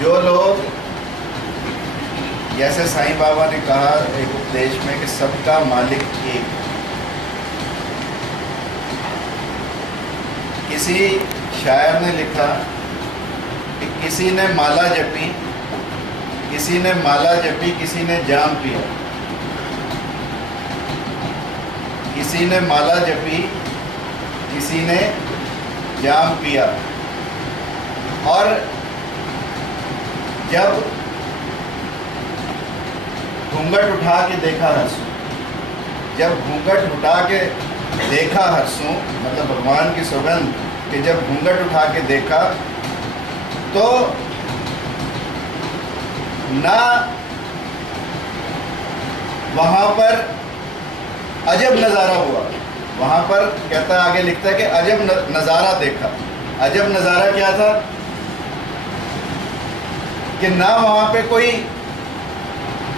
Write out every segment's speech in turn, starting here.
जो लोग, जैसे साईं बाबा ने कहा एक उपदेश में कि सबका मालिक एक, किसी शायर ने लिखा कि किसी ने माला जपी, किसी ने माला जपी, किसी ने जाम पिया। किसी ने माला जपी, किसी ने जाम पिया। और जब घूंघट उठा के देखा हरसू, जब घूंघट उठा के देखा हरसू मतलब भगवान की सौगंध कि जब घूंघट उठा के देखा तो ना वहां पर अजब नज़ारा हुआ। वहां पर कहता आगे लिखता है कि अजब नज़ारा देखा। अजब नज़ारा क्या था कि ना वहां पे कोई,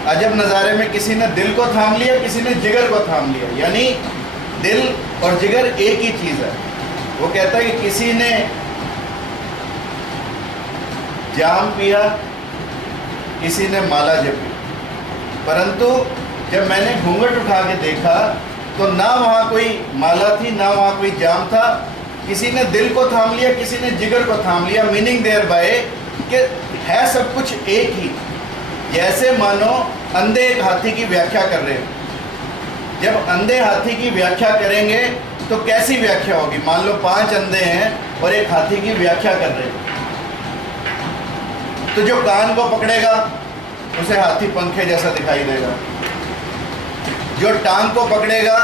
अजब नज़ारे में किसी ने दिल को थाम लिया, किसी ने जिगर को थाम लिया। यानी दिल और जिगर एक ही चीज़ है। वो कहता है कि किसी ने जाम पिया, किसी ने माला जपी, परंतु जब मैंने घूंघट उठा के देखा तो ना वहाँ कोई माला थी, ना वहाँ कोई जाम था। किसी ने दिल को थाम लिया, किसी ने जिगर को थाम लिया। मीनिंग देयर बाय कि है सब कुछ एक ही। जैसे मानो अंधे एक हाथी की व्याख्या कर रहे हो। जब अंधे हाथी की व्याख्या करेंगे तो कैसी व्याख्या होगी? मान लो 5 अंधे हैं और एक हाथी की व्याख्या कर रहे हो, तो जो कान को पकड़ेगा उसे हाथी पंखे जैसा दिखाई देगा, जो टांग को पकड़ेगा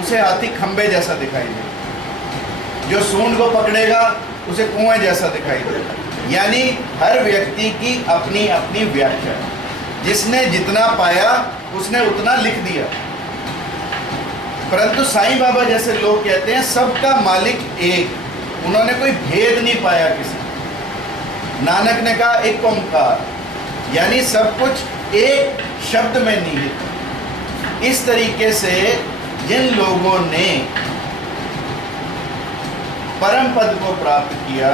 उसे हाथी खंबे जैसा दिखाई देगा, जो सूंड को पकड़ेगा उसे कुएं जैसा दिखाई देगा। यानी हर व्यक्ति की अपनी अपनी व्याख्या है। जिसने जितना पाया उसने उतना लिख दिया। परंतु साईं बाबा जैसे लोग कहते हैं सबका मालिक एक। उन्होंने कोई भेद नहीं पाया किसी। नानक ने कहा एक ओंकार, यानी सब कुछ एक शब्द में निहित। इस तरीके से जिन लोगों ने परम पद को प्राप्त किया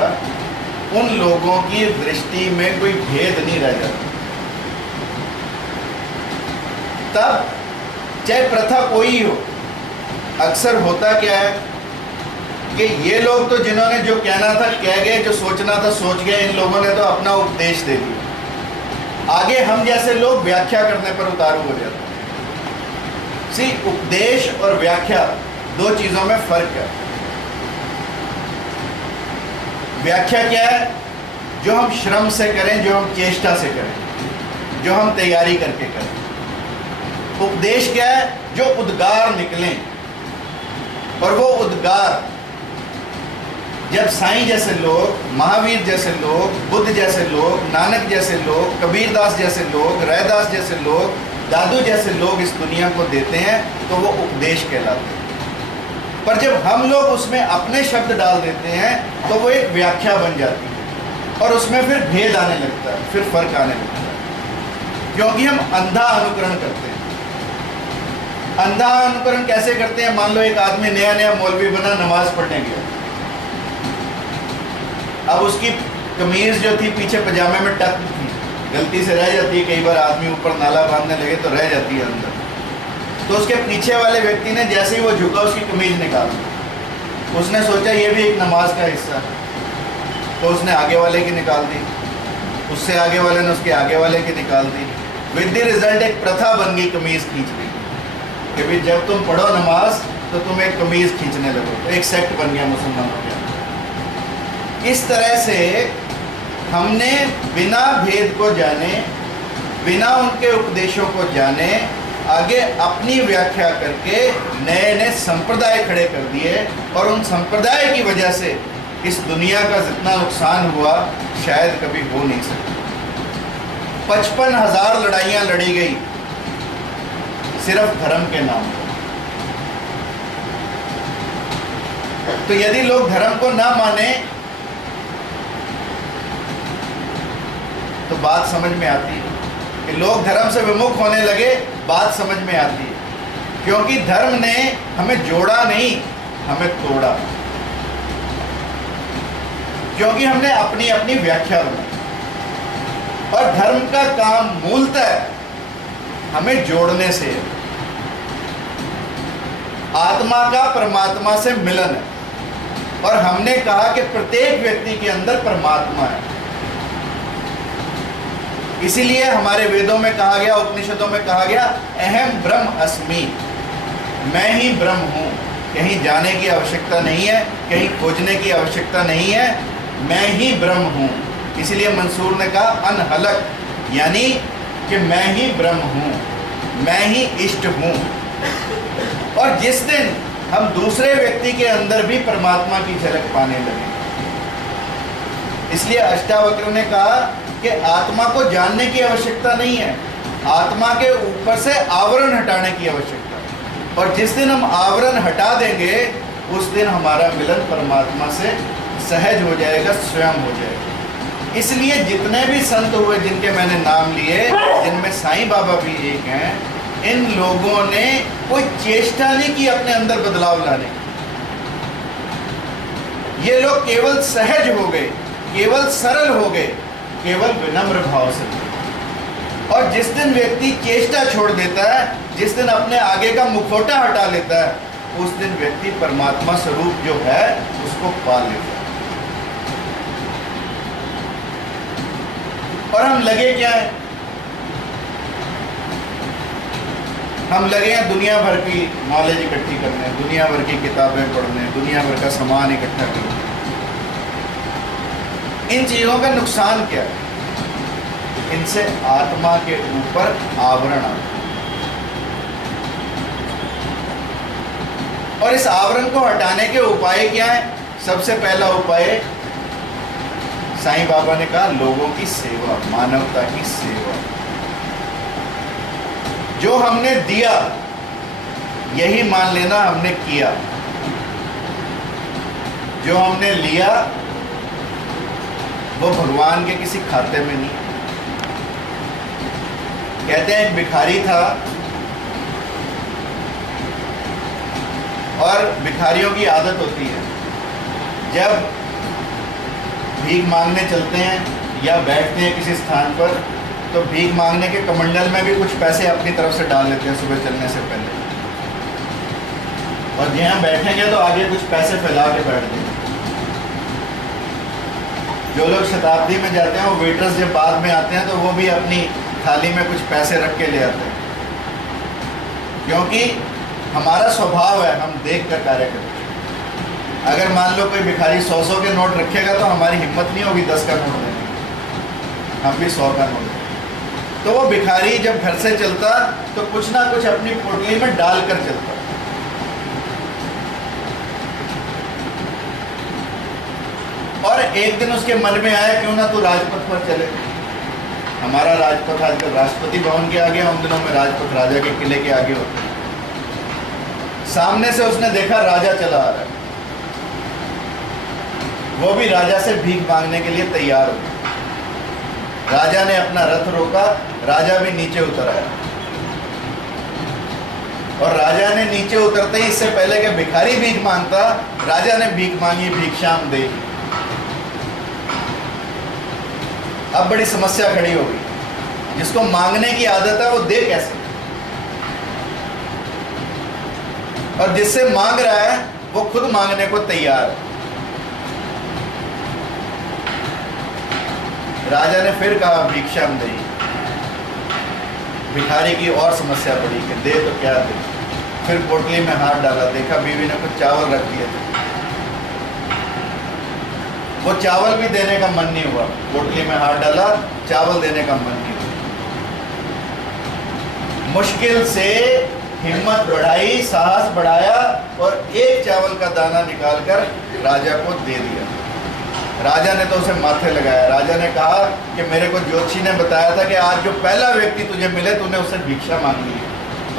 उन लोगों की दृष्टि में कोई भेद नहीं रह जाता। तब चाहे प्रथा कोई हो, अक्सर होता क्या है कि ये लोग तो जिन्होंने जो कहना था कह गए, जो सोचना था सोच गए, इन लोगों ने तो अपना उपदेश दे दिया। आगे हम जैसे लोग व्याख्या करने पर उतारू हो जाते हैं। सी, उपदेश और व्याख्या दो चीजों में फर्क है। व्याख्या क्या है? जो हम श्रम से करें, जो हम चेष्टा से करें, जो हम तैयारी करके करें। उपदेश क्या है? जो उद्गार निकलें। और वो उद्गार जब साईं जैसे लोग, महावीर जैसे लोग, बुद्ध जैसे लोग, नानक जैसे लोग, कबीरदास जैसे लोग, रैदास जैसे लोग, दादू जैसे लोग इस दुनिया को देते हैं तो वो उपदेश कहलाते हैं। पर जब हम लोग उसमें अपने शब्द डाल देते हैं तो वो एक व्याख्या बन जाती है और उसमें फिर भेद आने लगता है, फिर फर्क आने लगता है, क्योंकि हम अंधा अनुकरण करते हैं। अंधा अनुकरण कैसे करते हैं? मान लो एक आदमी नया नया मौलवी बना, नमाज पढ़ने गया। अब उसकी कमीज जो थी पीछे पजामे में टक थी, गलती से रह जाती है। कई बार आदमी ऊपर नाला बांधने लगे तो रह जाती है अंदर। तो उसके पीछे वाले व्यक्ति ने जैसे ही वो झुका उसकी कमीज निकाल दी। उसने सोचा ये भी एक नमाज का हिस्सा है, तो उसने आगे वाले की निकाल दी, उससे आगे वाले ने उसके आगे वाले की निकाल दी। विद द रिजल्ट एक प्रथा बन गई कमीज खींचने की, कि भाई जब तुम पढ़ो नमाज तो तुम एक कमीज खींचने लगो। तो एक सेक्ट बन गया मुसलमानों का। इस तरह से हमने बिना भेद को जाने, बिना उनके उपदेशों को जाने, आगे अपनी व्याख्या करके नए नए संप्रदाय खड़े कर दिए। और उन संप्रदाय की वजह से इस दुनिया का जितना नुकसान हुआ शायद कभी हो नहीं सकता। 55,000 लड़ाइयाँ लड़ी गई सिर्फ धर्म के नाम पर। तो यदि लोग धर्म को ना माने तो बात समझ में आती है कि लोग धर्म से विमुख होने लगे, बात समझ में आती है। क्योंकि धर्म ने हमें जोड़ा नहीं, हमें तोड़ा। क्योंकि हमने अपनी अपनी व्याख्या बनाई। और धर्म का काम मूलतः हमें जोड़ने से है। आत्मा का परमात्मा से मिलन है। और हमने कहा कि प्रत्येक व्यक्ति के अंदर परमात्मा है। इसीलिए हमारे वेदों में कहा गया, उपनिषदों में कहा गया, अहम ब्रह्म अस्मि, मैं ही ब्रह्म हूं। कहीं जाने की आवश्यकता नहीं है, कहीं खोजने की आवश्यकता नहीं है, मैं ही ब्रह्म हूं। इसीलिए मंसूर ने कहा अनहलक, यानी कि मैं ही ब्रह्म हूं, मैं ही इष्ट हूं। और जिस दिन हम दूसरे व्यक्ति के अंदर भी परमात्मा की झलक पाने लगे, इसलिए अष्टावक्र ने कहा कि आत्मा को जानने की आवश्यकता नहीं है, आत्मा के ऊपर से आवरण हटाने की आवश्यकता है। और जिस दिन हम आवरण हटा देंगे, उस दिन हमारा मिलन परमात्मा से सहज हो जाएगा, स्वयं हो जाएगा। इसलिए जितने भी संत हुए जिनके मैंने नाम लिए, जिनमें साईं बाबा भी एक हैं, इन लोगों ने कोई चेष्टा नहीं की अपने अंदर बदलाव लाने की। ये लोग केवल सहज हो गए, केवल सरल हो गए, केवल विनम्र भाव से। और जिस दिन व्यक्ति चेष्टा छोड़ देता है, जिस दिन अपने आगे का मुखौटा हटा लेता है, उस दिन व्यक्ति परमात्मा स्वरूप जो है उसको पा लेता है। और हम लगे क्या है? हम लगे हैं दुनिया भर की नॉलेज इकट्ठी करने, दुनिया भर की किताबें पढ़ने, दुनिया भर का सामान इकट्ठा करने। इन चीज़ों का नुकसान क्या है? इनसे आत्मा के ऊपर आवरण आता है। और इस आवरण को हटाने के उपाय क्या है? सबसे पहला उपाय साईं बाबा ने कहा, लोगों की सेवा, मानवता की सेवा। जो हमने दिया, यही मान लेना हमने किया। जो हमने लिया वो भगवान के किसी खाते में नहीं। कहते हैं एक भिखारी था, और भिखारियों की आदत होती है, जब भीख मांगने चलते हैं या बैठते हैं किसी स्थान पर, तो भीख मांगने के कमंडल में भी कुछ पैसे अपनी तरफ से डाल लेते हैं सुबह चलने से पहले। और जहाँ बैठेंगे तो आगे कुछ पैसे फैला के बैठ देंगे। जो लोग शताब्दी में जाते हैं, वो वेटर्स जब बाद में आते हैं तो वो भी अपनी थाली में कुछ पैसे रख के ले आते हैं, क्योंकि हमारा स्वभाव है, हम देख कर कार्य करते हैं। अगर मान लो कोई भिखारी 100 के नोट रखेगा तो हमारी हिम्मत नहीं होगी 10 का नोट देने की, हम भी 100 का नोट। तो वो भिखारी जब घर से चलता तो कुछ ना कुछ अपनी पोटली में डाल कर चलता। और एक दिन उसके मन में आया, क्यों ना तू राजपथ पर चले। हमारा राजपथ आजकल राष्ट्रपति भवन के आगे, उन दिनों में राजपथ राजा के किले के आगे होता। सामने से उसने देखा राजा चला आ रहा है, वो भी राजा से भीख मांगने के लिए तैयार हो गया। राजा ने अपना रथ रोका, राजा भी नीचे उतर आया। और राजा ने नीचे उतरते ही, इससे पहले कि भिखारी भीख मांगता, राजा ने भीख मांगी, भिक्षाम दे। अब बड़ी समस्या खड़ी हो गई। जिसको मांगने की आदत है वो दे कैसे? और जिससे मांग रहा है वो खुद मांगने को तैयार है। राजा ने फिर कहा भिक्षाम दे। भिखारी की और समस्या पड़ी कि दे तो क्या दे। फिर पोटली में हाथ डाला, देखा बीवी ने कुछ चावल रख दिए थे। वो चावल भी देने का मन नहीं हुआ, पोटली में हाथ डाला, चावल देने का मन नहीं हुआ। मुश्किल से हिम्मत बढ़ाई, साहस बढ़ाया और एक चावल का दाना निकालकर राजा को दे दिया। राजा ने तो उसे माथे लगाया। राजा ने कहा कि मेरे को ज्योतिषी ने बताया था कि आज जो पहला व्यक्ति तुझे मिले, तूने उससे भिक्षा मांग ली है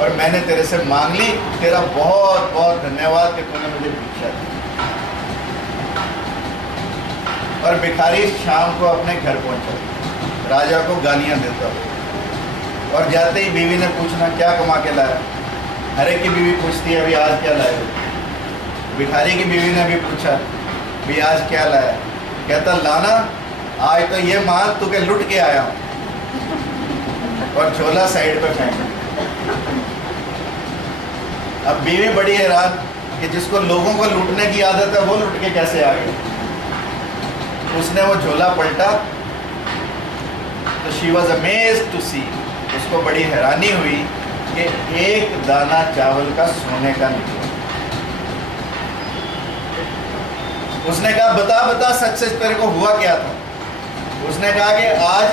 और मैंने तेरे से मांग ली। तेरा बहुत बहुत धन्यवाद कि तूने मुझे भिक्षा दी। और भिखारी शाम को अपने घर पहुंचा, राजा को गालियां देता। और जाते ही बीवी ने पूछना क्या कमा के लाया। हर एक की बीवी पूछती है अभी आज क्या लाए। भिखारी की बीवी ने भी पूछा भी आज क्या लाया। कहता लाना आज तो ये मान तू के लुट के आया हूँ। और झोला साइड पे फेंका। अब बीवी बड़ी हैरान कि जिसको लोगों को लूटने की आदत है वो लूट के कैसे आ गए। उसने वो झोला पलटा तो शी वॉज अमेज्ड टू सी, उसको बड़ी हैरानी हुई कि एक दाना चावल का सोने का निकला। उसने कहा बता बता सच सच तेरे को हुआ क्या था। उसने कहा कि आज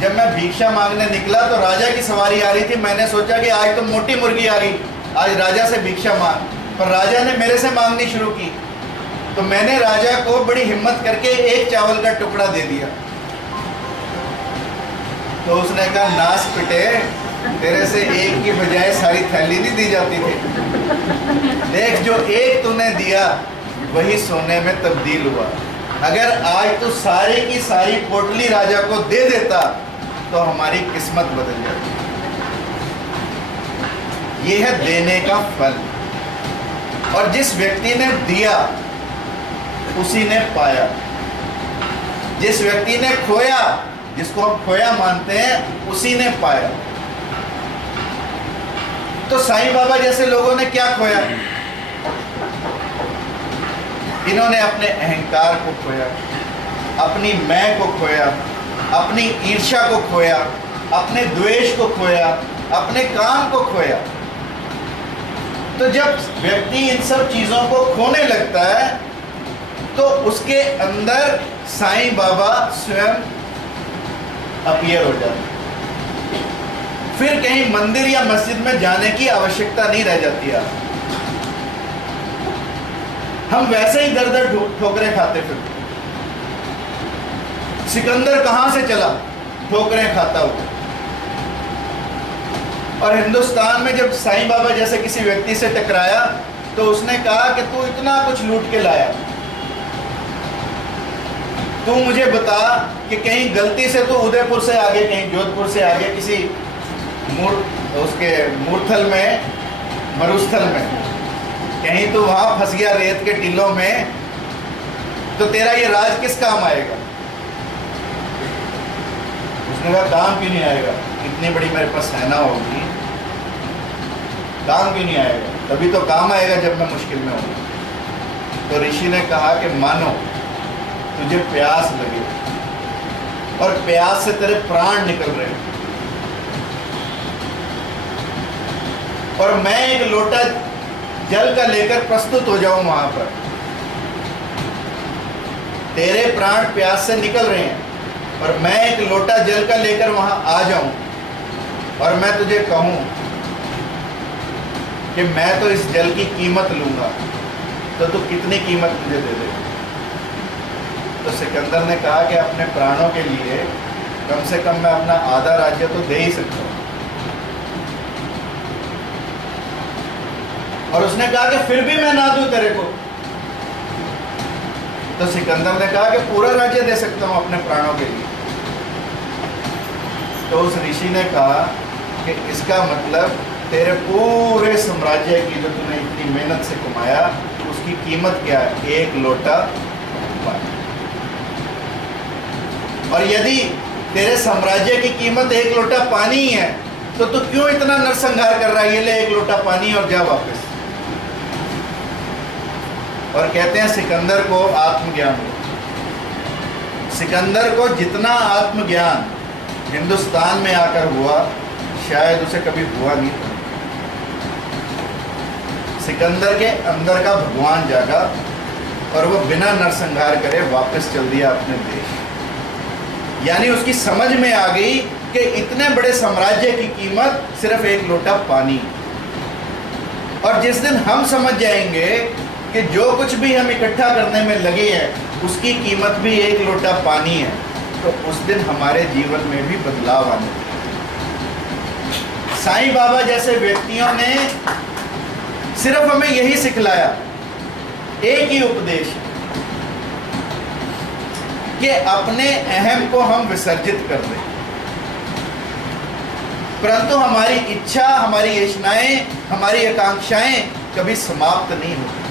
जब मैं भिक्षा मांगने निकला तो राजा की सवारी आ रही थी, मैंने सोचा कि आज तो मोटी मुर्गी आ गई, आज राजा से भिक्षा मांग, पर राजा ने मेरे से मांगनी शुरू की तो मैंने राजा को बड़ी हिम्मत करके एक चावल का टुकड़ा दे दिया। तो उसने कहा नास पिटे, तेरे से एक की बजाय सारी थैली नहीं दी जाती थी। देख जो एक तूने दिया वही सोने में तब्दील हुआ। अगर आज तो सारी की सारी पोटली राजा को दे देता तो हमारी किस्मत बदल जाती। यह है देने का फल। और जिस व्यक्ति ने दिया उसी ने पाया। जिस व्यक्ति ने खोया, जिसको हम खोया मानते हैं, उसी ने पाया। तो साईं बाबा जैसे लोगों ने क्या खोया? इन्होंने अपने अहंकार को खोया, अपनी मैं को खोया, अपनी ईर्ष्या को खोया, अपने द्वेष को खोया, अपने काम को खोया। तो जब व्यक्ति इन सब चीजों को खोने लगता है तो उसके अंदर साईं बाबा स्वयं अपीयर हो जाते हैं। फिर कहीं मंदिर या मस्जिद में जाने की आवश्यकता नहीं रह जाती है। हम वैसे ही दर दर ठोकरें खाते फिरते। सिकंदर कहां से चला? ठोकरें खाता हुआ। और हिंदुस्तान में जब साईं बाबा जैसे किसी व्यक्ति से टकराया तो उसने कहा कि तू इतना कुछ लूट के लाया, तू मुझे बता कि कहीं गलती से तू उदयपुर से आगे, कहीं जोधपुर से आगे, किसी उसके मूर्थल में, मरुस्थल में कहीं तो वहां फंस गया रेत के टीलों में, तो तेरा ये राज किस काम आएगा? उसने कहा काम क्यों नहीं आएगा, इतनी बड़ी मेरे पास सेना होगी, काम क्यों नहीं आएगा? तभी तो काम आएगा जब मैं मुश्किल में हूँ। तो ऋषि ने कहा कि मानो तुझे प्यास लगे और प्यास से तेरे प्राण निकल रहे हैं और मैं एक लोटा जल का लेकर प्रस्तुत हो जाऊं वहां पर, तेरे प्राण प्यास से निकल रहे हैं और मैं एक लोटा जल का लेकर वहां आ जाऊं और मैं तुझे कहूं कि मैं तो इस जल की कीमत लूंगा, तो तू कितनी कीमत मुझे दे देगा? तो सिकंदर ने कहा कि अपने प्राणों के लिए कम से कम मैं अपना आधा राज्य तो दे ही सकता हूं। और उसने कहा कि फिर भी मैं ना दूं तेरे को? तो सिकंदर ने कहा कि पूरा राज्य दे सकता हूं अपने प्राणों के लिए। तो उस ऋषि ने कहा कि इसका मतलब तेरे पूरे साम्राज्य की जो तूने इतनी मेहनत से कमाया उसकी कीमत क्या है? एक लोटा पानी। और यदि तेरे साम्राज्य की कीमत एक लोटा पानी ही है तो तू क्यों इतना नरसंहार कर रहा है? ये ले एक लोटा पानी और जा वापस। और कहते हैं सिकंदर को आत्मज्ञान हुआ। सिकंदर को जितना आत्मज्ञान हिंदुस्तान में आकर हुआ शायद उसे कभी हुआ नहीं था। सिकंदर के अंदर का भगवान जागा और वो बिना नरसंहार करे वापस चल दिया अपने देश। यानी उसकी समझ में आ गई कि इतने बड़े साम्राज्य की कीमत सिर्फ एक लोटा पानी। और जिस दिन हम समझ जाएंगे कि जो कुछ भी हम इकट्ठा करने में लगे हैं उसकी कीमत भी एक लोटा पानी है, तो उस दिन हमारे जीवन में भी बदलाव आने लगेगा। साईं बाबा जैसे व्यक्तियों ने सिर्फ हमें यही सिखलाया, एक ही उपदेश कि अपने अहम को हम विसर्जित कर दें, परंतु हमारी इच्छा, हमारी इच्छाएं, हमारी आकांक्षाएं कभी समाप्त नहीं होती।